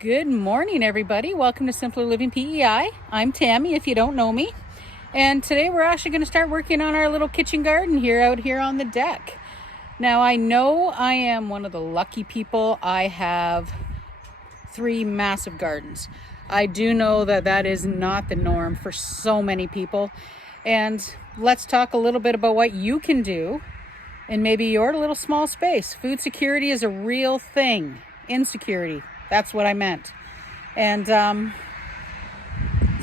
Good morning, everybody. Welcome to Simpler Living PEI. I'm Tammy, if you don't know me. And today we're actually going to start working on our little kitchen garden out here on the deck. Now, I know I am one of the lucky people. I have 3 massive gardens. I do know that that is not the norm for so many people. And let's talk a little bit about what you can do in maybe your little small space. Food security is a real thing. Insecurity. That's what I meant. And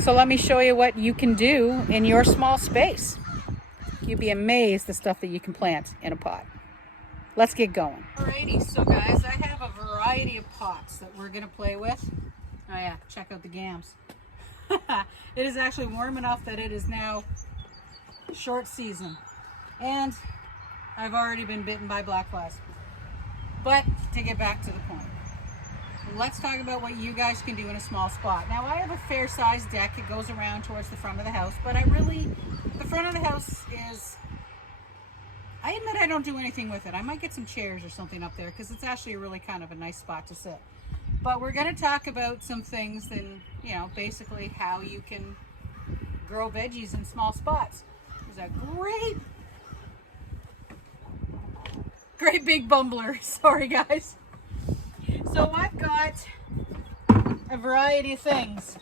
so let me show you what you can do in your small space. You'd be amazed the stuff that you can plant in a pot. Let's get going. Alrighty, so guys, I have a variety of pots that we're gonna play with. Oh yeah, check out the gams. It is actually warm enough that it is now short season. And I've already been bitten by black flies. But to get back to the point, let's talk about what you guys can do in a small spot. Now, I have a fair sized deck. It goes around towards the front of the house, but the front of the house is, I admit I don't do anything with it. I might get some chairs or something up there because it's actually really kind of a nice spot to sit. But we're going to talk about some things and, basically how you can grow veggies in small spots. There's a great big bumbler. Sorry, guys. So I've got a variety of things.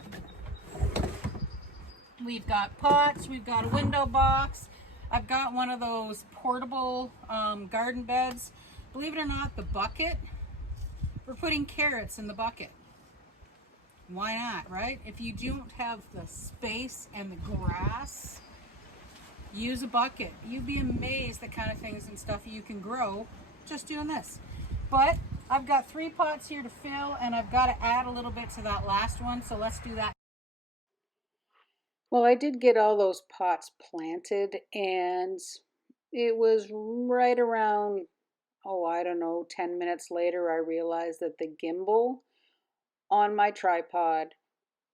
We've got pots, we've got a window box. I've got one of those portable garden beds. Believe it or not, the bucket, we're putting carrots in the bucket. Why not, right? If you don't have the space and the grass, use a bucket. You'd be amazed the kind of things and stuff you can grow just doing this. But I've got 3 pots here to fill, and I've got to add a little bit to that last one, so let's do that. Well, I did get all those pots planted, and it was right around, 10 minutes later, I realized that the gimbal on my tripod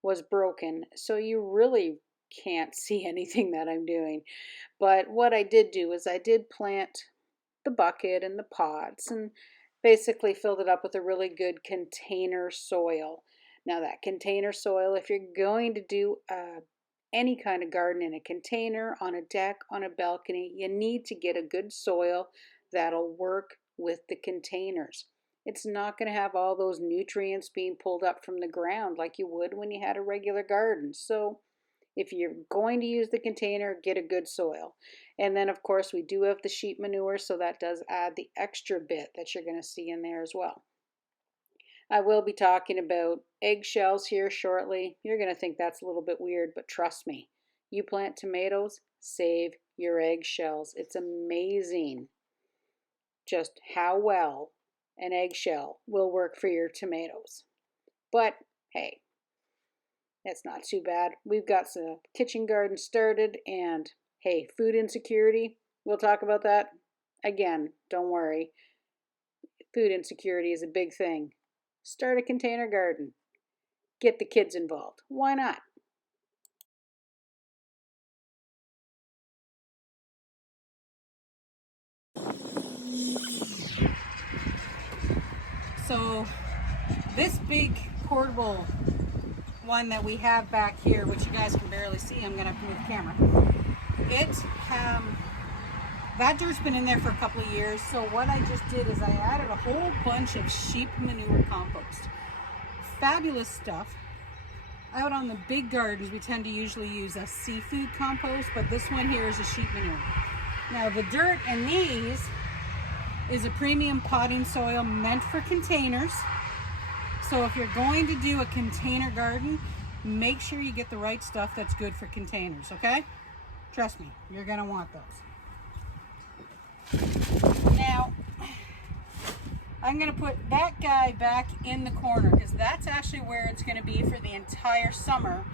was broken, so you really can't see anything that I'm doing. But what I did do is I did plant the bucket and the pots and basically filled it up with a really good container soil. Now that container soil, if you're going to do any kind of garden in a container, on a deck, on a balcony, you need to get a good soil that'll work with the containers. It's not going to have all those nutrients being pulled up from the ground like you would when you had a regular garden. So if you're going to use the container, get a good soil. And then, of course, we do have the sheep manure, so that does add the extra bit that you're going to see in there as well. I will be talking about eggshells here shortly. You're going to think that's a little bit weird, but trust me, you plant tomatoes, save your eggshells. It's amazing just how well an eggshell will work for your tomatoes. But hey, it's not too bad. We've got some kitchen garden started, and hey, food insecurity, we'll talk about that. Again, don't worry. Food insecurity is a big thing. Start a container garden. Get the kids involved. Why not? So this big portable one that we have back here, which you guys can barely see, I'm gonna have to move the camera. That dirt's been in there for a couple of years. So what I just did is I added a whole bunch of sheep manure compost. Fabulous stuff. Out on the big gardens, we tend to usually use a seafood compost, but this one here is a sheep manure. Now the dirt in these is a premium potting soil meant for containers. So if you're going to do a container garden, make sure you get the right stuff that's good for containers, okay? Trust me, you're gonna want those. Now, I'm gonna put that guy back in the corner because that's actually where it's gonna be for the entire summer,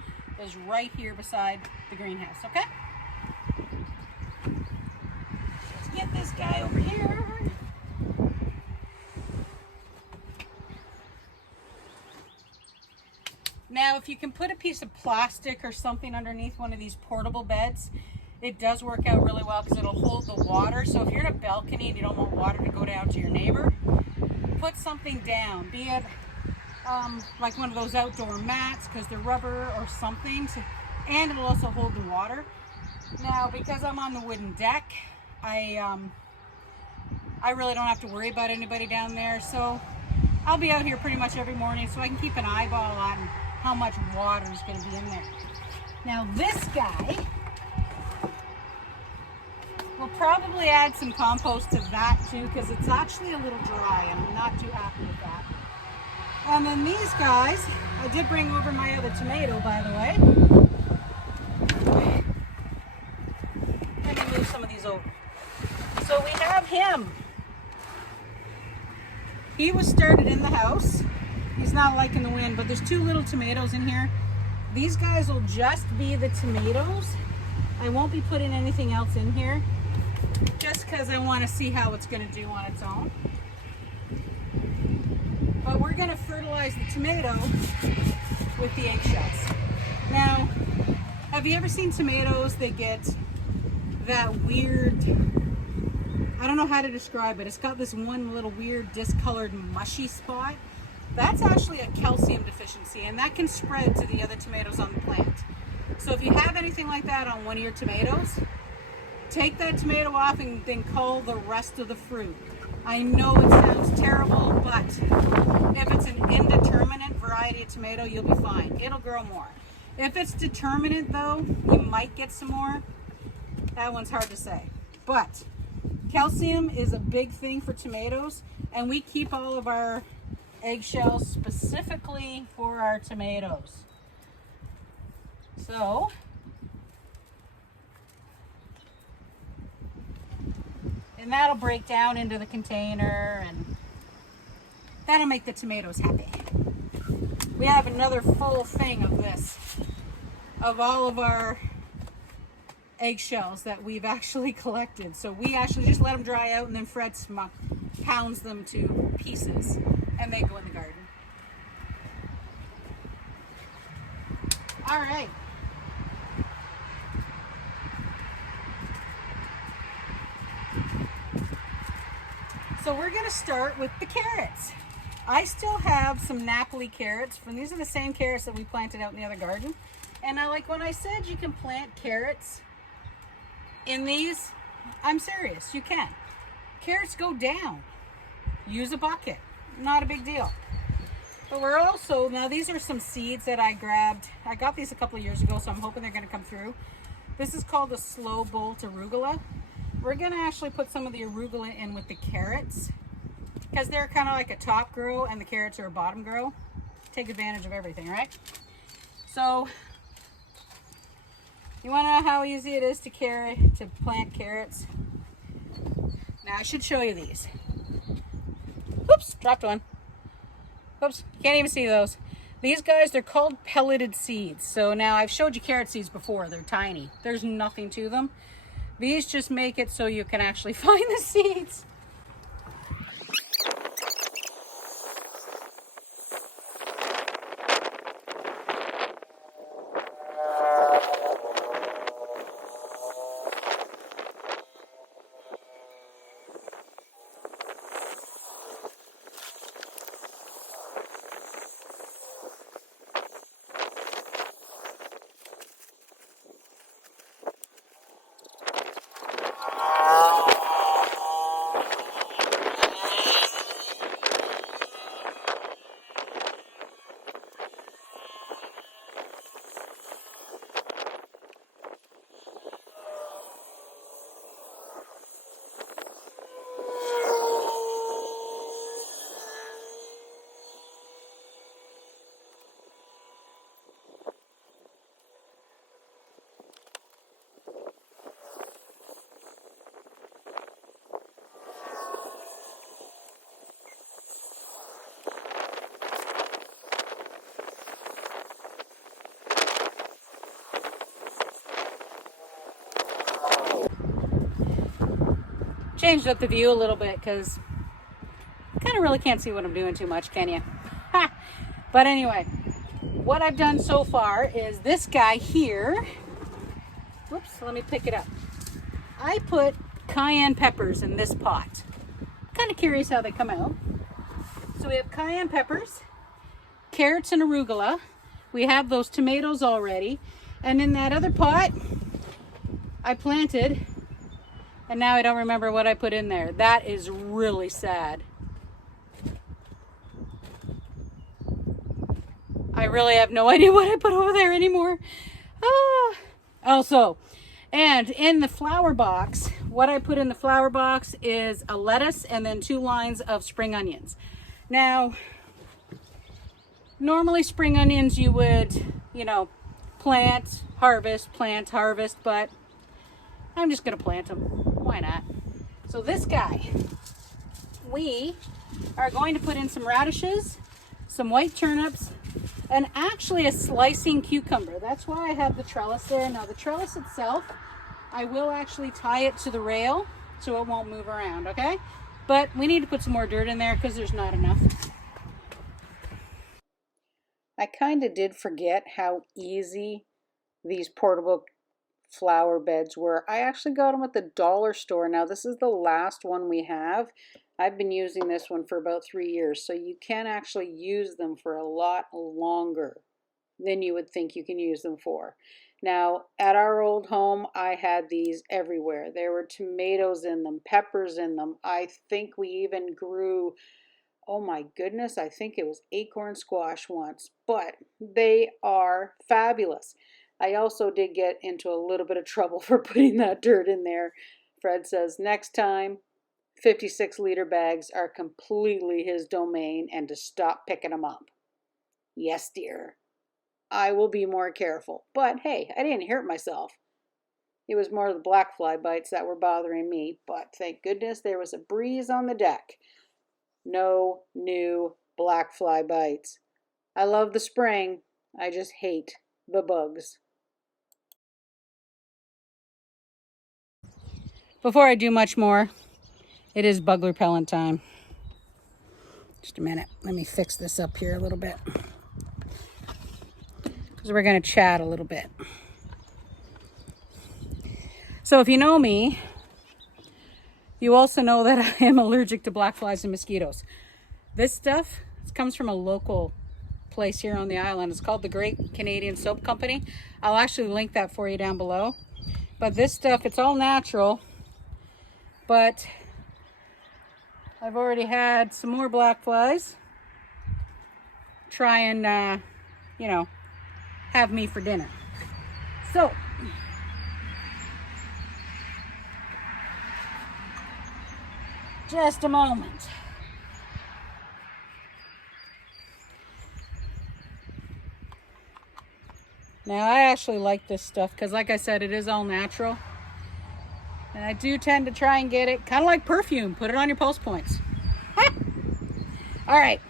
is right here beside the greenhouse, okay? Let's get this guy over here. Now, if you can put a piece of plastic or something underneath one of these portable beds, it does work out really well because it'll hold the water. So if you're in a balcony and you don't want water to go down to your neighbor, put something down, be it like one of those outdoor mats because they're rubber or something, and it'll also hold the water. Now, because I'm on the wooden deck, I really don't have to worry about anybody down there, so I'll be out here pretty much every morning so I can keep an eyeball on how much water is going to be in there. Now this guy, we'll probably add some compost to that too because it's actually a little dry and I'm not too happy with that. And then these guys, I did bring over my other tomato, by the way. Let me move some of these over. So we have him. He was started in the house. He's not liking the wind, but there's 2 little tomatoes in here. These guys will just be the tomatoes. I won't be putting anything else in here just because I want to see how it's going to do on its own. But we're going to fertilize the tomato with the eggshells. Now, have you ever seen tomatoes that get that weird, I don't know how to describe it. It's got this one little weird discolored mushy spot. That's actually a calcium deficiency, and that can spread to the other tomatoes on the plant. So if you have anything like that on one of your tomatoes, take that tomato off and then cull the rest of the fruit. I know it sounds terrible, but if it's an indeterminate variety of tomato, you'll be fine. It'll grow more. If it's determinate though, you might get some more. That one's hard to say. But calcium is a big thing for tomatoes, and we keep all of our eggshells specifically for our tomatoes. So and that'll break down into the container and that'll make the tomatoes happy. We have another full thing of this, of all of our eggshells that we've actually collected. So we actually just let them dry out and then Fred pounds them to pieces and they go in the garden. All right. So we're going to start with the carrots. I still have some Napoli carrots. These are the same carrots that we planted out in the other garden. And I like when I said you can plant carrots in these, I'm serious, you can. Carrots go down. Use a bucket. Not a big deal. But we're also, now these are some seeds that I grabbed. I got these a couple of years ago, so I'm hoping they're going to come through. This is called the Slow Bolt Arugula. We're going to actually put some of the arugula in with the carrots because they're kind of like a top grow and the carrots are a bottom grow. Take advantage of everything, right? So you want to know how easy it is to plant carrots? Now I should show you these. Oops, dropped one. Oops, you can't even see those. These guys, they're called pelleted seeds. So now I've showed you carrot seeds before. They're tiny. There's nothing to them. These just make it so you can actually find the seeds. Changed up the view a little bit because I kind of really can't see what I'm doing too much, can you? Ha! But anyway, what I've done so far is this guy here. Whoops, let me pick it up. I put cayenne peppers in this pot. Kind of curious how they come out. So we have cayenne peppers, carrots and arugula. We have those tomatoes already. And in that other pot, I planted, and now I don't remember what I put in there. That is really sad. I really have no idea what I put over there anymore. Also, and in the flower box, what I put in the flower box is a lettuce and then 2 lines of spring onions. Now, normally spring onions you would, plant, harvest, but I'm just gonna plant them. Why not? So this guy, we are going to put in some radishes, some white turnips, and actually a slicing cucumber. That's why I have the trellis there. Now the trellis itself, I will actually tie it to the rail so it won't move around, okay? But we need to put some more dirt in there because there's not enough. I kind of did forget how easy these portable flower beds were. I actually got them at the dollar store. Now this is the last one we have. I've been using this one for about 3 years, so you can actually use them for a lot longer than you would think you can use them for. Now, at our old home, I had these everywhere. There were tomatoes in them, peppers in them. I think we even grew, oh my goodness, I think it was acorn squash once, but they are fabulous. I also did get into a little bit of trouble for putting that dirt in there. Fred says next time, 56-liter bags are completely his domain and to stop picking them up. Yes, dear. I will be more careful. But hey, I didn't hurt myself. It was more the black fly bites that were bothering me, but thank goodness there was a breeze on the deck. No new black fly bites. I love the spring. I just hate the bugs. Before I do much more, it is bug repellent time. Just a minute. Let me fix this up here a little bit. Because we're going to chat a little bit. So if you know me, you also know that I am allergic to black flies and mosquitoes. This stuff comes from a local place here on the island. It's called the Great Canadian Soap Company. I'll actually link that for you down below. But this stuff, it's all natural. But I've already had some more black flies try and, have me for dinner. So, just a moment. Now, I actually like this stuff because, like I said, it is all natural. And I do tend to try and get it kind of like perfume. Put it on your pulse points. All right.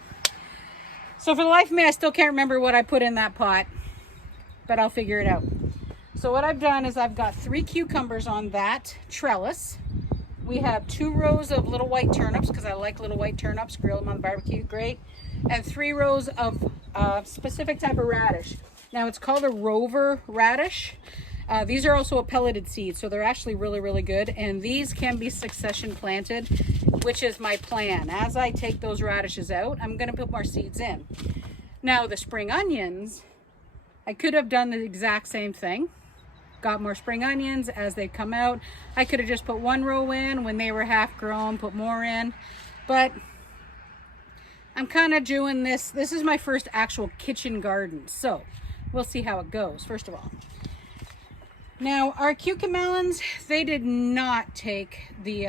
So for the life of me, I still can't remember what I put in that pot, but I'll figure it out. So what I've done is I've got 3 cucumbers on that trellis. We have 2 rows of little white turnips because I like little white turnips, grill them on the barbecue, great. And 3 rows of specific type of radish. Now it's called a rover radish. These are also a pelleted seed, so they're actually really, really good. And these can be succession planted, which is my plan. As I take those radishes out, I'm going to put more seeds in. Now the spring onions, I could have done the exact same thing. Got more spring onions as they come out. I could have just put 1 row in when they were half grown, put more in. But I'm kind of doing this. This is my first actual kitchen garden, so we'll see how it goes, first of all. Now, our cucamelons, they did not take the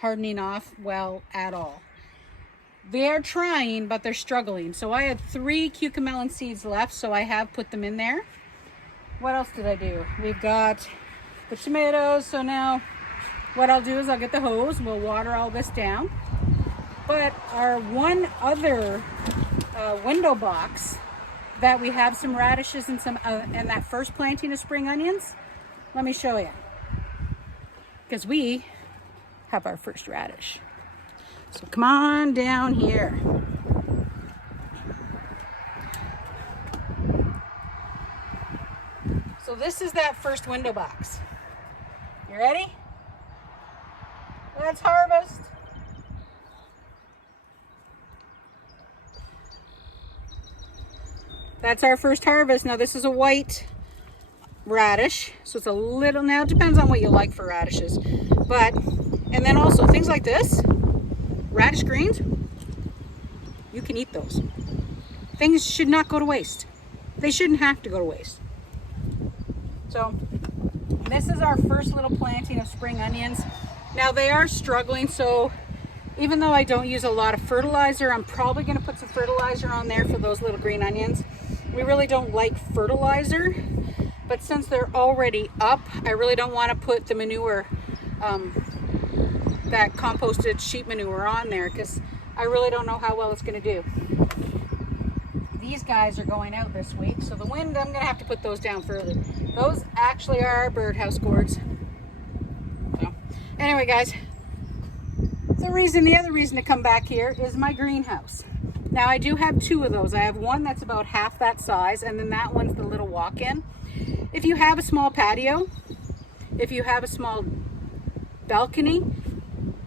hardening off well at all. They are trying, but they're struggling. So I had 3 cucamelon seeds left, so I have put them in there. What else did I do? We've got the tomatoes, so now what I'll do is I'll get the hose, we'll water all this down. But our one other window box that we have some radishes and some and that first planting of spring onions, let me show you. Because we have our first radish. So come on down here. So this is that first window box. You ready? Let's harvest. That's our first harvest. Now this is a white radish, so it's a little, now it depends on what you like for radishes, but, and then also things like this, radish greens, you can eat those. Things should not go to waste. They shouldn't have to go to waste. So this is our first little planting of spring onions. Now they are struggling, so even though I don't use a lot of fertilizer, I'm probably going to put some fertilizer on there for those little green onions. We really don't like fertilizer, but since they're already up, I really don't want to put the manure, that composted sheep manure on there, because I really don't know how well it's going to do. These guys are going out this week, so the wind, I'm going to have to put those down further. Those actually are our birdhouse gourds. So, anyway guys, the other reason to come back here is my greenhouse. Now I do have two of those. I have one that's about half that size, and then that one's the little walk-in. If you have a small patio, if you have a small balcony,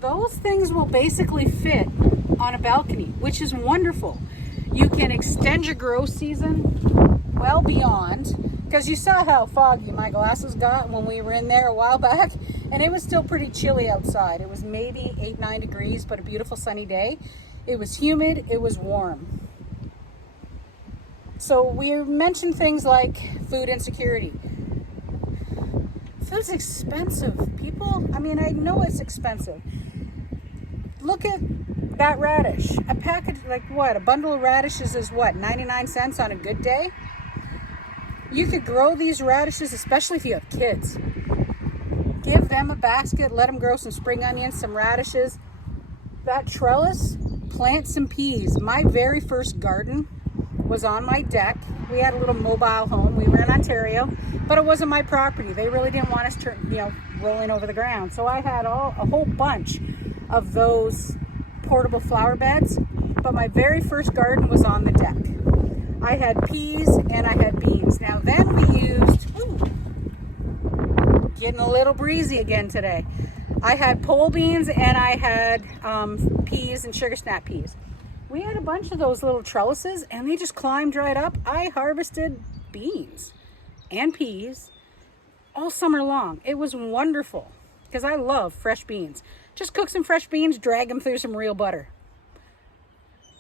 those things will basically fit on a balcony, which is wonderful. You can extend your grow season well beyond, because you saw how foggy my glasses got when we were in there a while back, and it was still pretty chilly outside. It was maybe 8-9 degrees, but a beautiful sunny day. It was humid, it was warm. So we mentioned things like food insecurity. Food's expensive, people. I mean, I know it's expensive. Look at that radish. A package, like what? A bundle of radishes is what? 99 cents on a good day? You could grow these radishes, especially if you have kids. Give them a basket, let them grow some spring onions, some radishes. That trellis, plant some peas. My very first garden was on my deck. We had a little mobile home. We were in Ontario, but it wasn't my property. They really didn't want us rolling over the ground. So I had a whole bunch of those portable flower beds, but my very first garden was on the deck. I had peas and I had beans. Now then we used, getting a little breezy again today. I had pole beans and I had peas and sugar snap peas. We had a bunch of those little trellises and they just climbed right up. I harvested beans and peas all summer long. It was wonderful because I love fresh beans. Just cook some fresh beans, drag them through some real butter.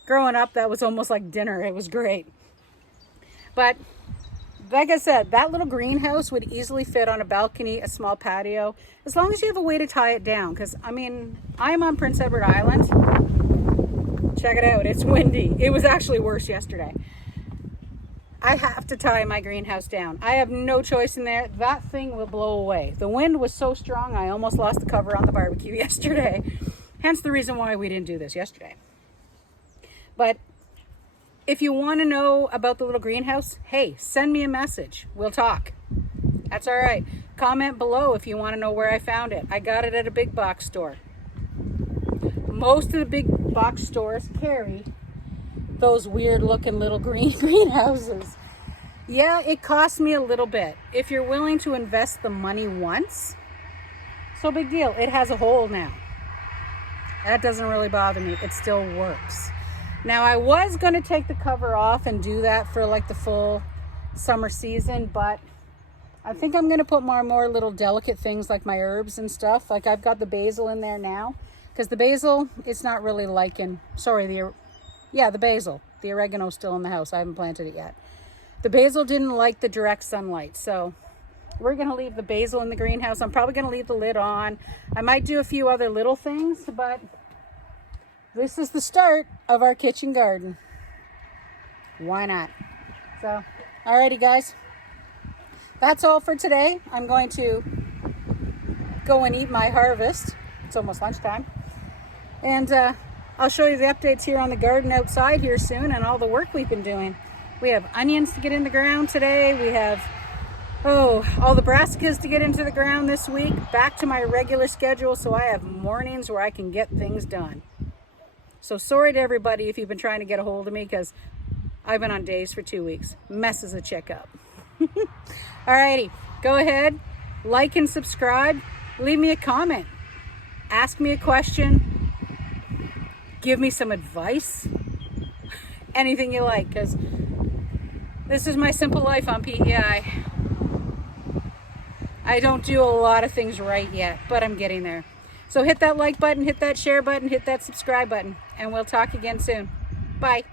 Growing up, that was almost like dinner. It was great. But like I said, that little greenhouse would easily fit on a balcony, a small patio, as long as you have a way to tie it down. Because, I mean, I'm on Prince Edward Island. Check it out. It's windy. It was actually worse yesterday. I have to tie my greenhouse down. I have no choice in there. That thing will blow away. The wind was so strong, I almost lost the cover on the barbecue yesterday. Hence the reason why we didn't do this yesterday. But if you want to know about the little greenhouse, hey, send me a message. We'll talk. That's all right. Comment below if you want to know where I found it. I got it at a big box store. Most of the big box stores carry those weird looking little greenhouses. Yeah, it cost me a little bit. If you're willing to invest the money once, so big deal. It has a hole now. That doesn't really bother me. It still works. Now I was going to take the cover off and do that for like the full summer season, but I think I'm going to put more little delicate things like my herbs and stuff. Like I've got the basil in there now, because the basil, it's not really liking, the basil. The oregano's still in the house. I haven't planted it yet. The basil didn't like the direct sunlight, so we're going to leave the basil in the greenhouse. I'm probably going to leave the lid on. I might do a few other little things, but this is the start of our kitchen garden. Why not? So, alrighty guys. That's all for today. I'm going to go and eat my harvest. It's almost lunchtime. And I'll show you the updates here on the garden outside here soon and all the work we've been doing. We have onions to get in the ground today. We have, all the brassicas to get into the ground this week. Back to my regular schedule, so I have mornings where I can get things done. So sorry to everybody if you've been trying to get a hold of me, because I've been on days for 2 weeks. Messes a chick up. Alrighty, go ahead, like and subscribe. Leave me a comment. Ask me a question. Give me some advice. Anything you like, because This is my simple life on PEI. I don't do a lot of things right yet, but I'm getting there. So hit that like button, hit that share button, hit that subscribe button, and we'll talk again soon. Bye.